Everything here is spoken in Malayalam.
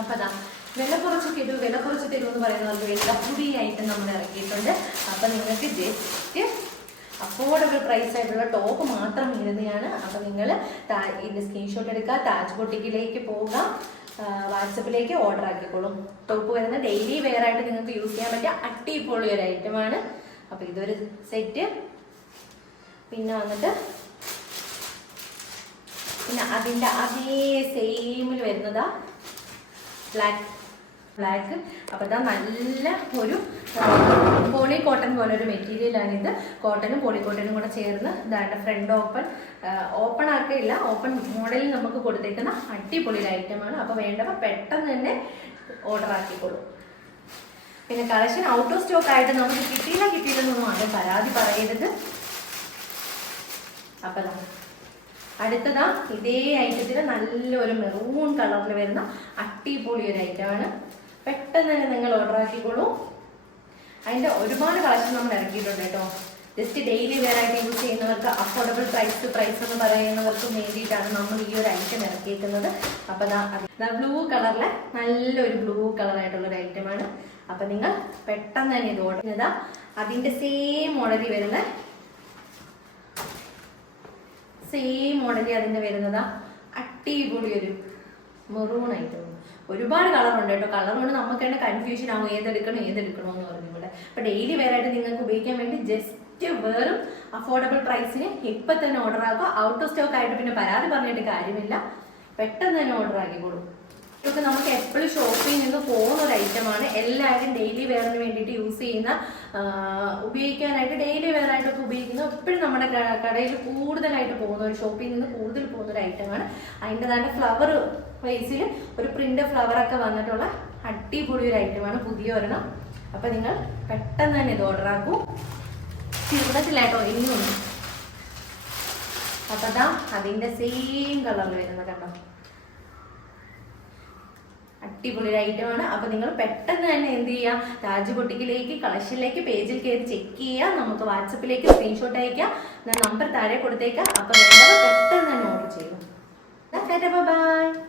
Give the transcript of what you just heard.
അപ്പൊ അതാ വില കുറച്ച് തരൂ എന്ന് പറയുന്നത് വെള്ളപ്പൊടി ആയിട്ട് നമ്മൾ ഇറക്കിയിട്ടുണ്ട്. അപ്പൊ നിങ്ങൾക്ക് ജസ്റ്റ് അഫോർഡബിൾ പ്രൈസ് ആയിട്ടുള്ള ടോപ്പ് മാത്രം ഇരുന്നതാണ്. അപ്പൊ നിങ്ങൾ ഇതിന്റെ സ്ക്രീൻഷോട്ട് എടുക്കുക, താജ് ബൊട്ടിക്കിലേക്ക് പോവുക, വാട്സപ്പിലേക്ക് ഓർഡർ ആക്കിക്കോളും. ടോപ്പ് വരുന്ന ഡെയിലി വെയർ ആയിട്ട് നിങ്ങൾക്ക് യൂസ് ചെയ്യാൻ പറ്റിയ അടിപൊളി ഒരു ഐറ്റമാണ്. അപ്പൊ ഇതൊരു സെറ്റ്. പിന്നെ വന്നിട്ട് പിന്നെ അതിന്റെ അതേ സെയിമിൽ വരുന്നതാ ബ്ലാക്ക്. അപ്പൊ ഇതാ നല്ല ഒരു പോളി കോട്ടൺ പോലെ ഒരു മെറ്റീരിയലാണിത്. കോട്ടനും പോളി കോട്ടനും കൂടെ ചേർന്ന് ഇതാണ്ട് ഫ്രണ്ട് ഓപ്പൺ ആക്കിയില്ല, ഓപ്പൺ മോഡലിൽ നമുക്ക് കൊടുത്തേക്കുന്ന അടിപൊളി ഐറ്റമാണ്. അപ്പൊ വേണ്ടവ പെട്ടെന്ന് തന്നെ ഓർഡർ ആക്കിക്കോളൂ. പിന്നെ കളക്ഷൻ ഔട്ട് ഓഫ് സ്റ്റോക്ക് ആയിട്ട് നമുക്ക് കിട്ടിയില്ലെന്നൊന്നും ആരും പരാതി പറയരുത്. അപ്പൊ അടുത്തതാ ഇതേ ഐറ്റത്തിന് നല്ലൊരു മെറൂൺ കളറിൽ വരുന്ന അടിപൊളി ഒരു ഐറ്റമാണ്. പെട്ടെന്ന് തന്നെ നിങ്ങൾ ഓർഡർ ആക്കിക്കോളൂ. അതിന്റെ ഒരുപാട് കളക്ഷൻ നമ്മൾ ഇറക്കിയിട്ടുണ്ട് കേട്ടോ. ജസ്റ്റ് ഡെയിലി വെയർ ആയിട്ട് യൂസ് ചെയ്യുന്നവർക്ക് അഫോർഡബിൾ പ്രൈസ് എന്ന് പറയുന്നവർക്കും വേണ്ടിയിട്ടാണ് നമ്മൾ ഈ ഒരു ഐറ്റം ഇറക്കിയിരിക്കുന്നത്. അപ്പൊ ബ്ലൂ കളറിലെ നല്ലൊരു ബ്ലൂ കളറായിട്ടുള്ള ഒരു ഐറ്റമാണ്. അപ്പൊ നിങ്ങൾ പെട്ടെന്ന് തന്നെ ഇത് ഓർഡർ ചെയ്താ അതിന്റെ സെയിം മോഡലിൽ അതിന്റെ വരുന്നതാ അടിപൊളി ഒരു മെറൂൺ ഐറ്റം. ഒരുപാട് കളറുണ്ട് കേട്ടോ. കളർ കൊണ്ട് നമുക്ക് തന്നെ കൺഫ്യൂഷൻ ആവും ഏതെടുക്കണോ എന്ന് പറഞ്ഞുകൊണ്ട്. അപ്പൊ ഡെയിലി വെയർ ആയിട്ട് നിങ്ങൾക്ക് ഉപയോഗിക്കാൻ വേണ്ടി ജസ്റ്റ് വെറും അഫോർഡബിൾ പ്രൈസിന് ഇപ്പൊ തന്നെ ഓർഡർ ആക്കുക. ഔട്ട് ഓഫ് സ്റ്റോക്ക് ആയിട്ട് പിന്നെ പരാതി പറഞ്ഞിട്ട് കാര്യമില്ല. പെട്ടെന്ന് തന്നെ ഓർഡർ ആക്കിക്കോളൂ. ഇതൊക്കെ നമുക്ക് എപ്പോഴും ഷോപ്പിൽ നിന്ന് പോകുന്ന ഒരു ഐറ്റമാണ്. എല്ലാവരും ഡെയിലി വെയറിന് വേണ്ടിയിട്ട് യൂസ് ചെയ്യുന്ന, ഉപയോഗിക്കാനായിട്ട് ഡെയിലി വെയർ ആയിട്ടൊക്കെ ഉപയോഗിക്കുന്ന, എപ്പോഴും നമ്മുടെ കടയിൽ കൂടുതലായിട്ട് പോകുന്ന ഒരു ഷോപ്പിൽ നിന്ന് കൂടുതൽ പോകുന്ന ഒരു ഐറ്റമാണ്. അതിൻ്റെതായ ഫ്ലവർ വൈസിൽ ഒരു പ്രിന്റ് ഫ്ലവറൊക്കെ വന്നിട്ടുള്ള അടിപൊളി ഒരു ഐറ്റമാണ്, പുതിയ ഒരെണ്ണം. അപ്പൊ നിങ്ങൾ പെട്ടെന്ന് തന്നെ ഇത് ഓർഡർ ആക്കൂ. തീർന്നിട്ടില്ലാട്ടോ, ഇനിയൊന്നും. അപ്പൊ അതിന്റെ സെയിം കളറിൽ വരുന്ന കണ്ടോ, അടിപൊളി ഐറ്റമാണ്. അപ്പൊ നിങ്ങൾ പെട്ടെന്ന് തന്നെ എന്ത് ചെയ്യാം, താജ് ബൊട്ടിക്കിലേക്ക് കളക്ഷനിലേക്ക് പേജിൽ കയറി ചെക്ക് ചെയ്യുക. നമുക്ക് വാട്സപ്പിലേക്ക് സ്ക്രീൻഷോട്ട് അയക്കാം. ഞാൻ നമ്പർ താഴെ കൊടുത്തേക്കാം. അപ്പൊ വേണ്ടവർ പെട്ടെന്ന് തന്നെ ഓർഡർ ചെയ്യും. ബൈ.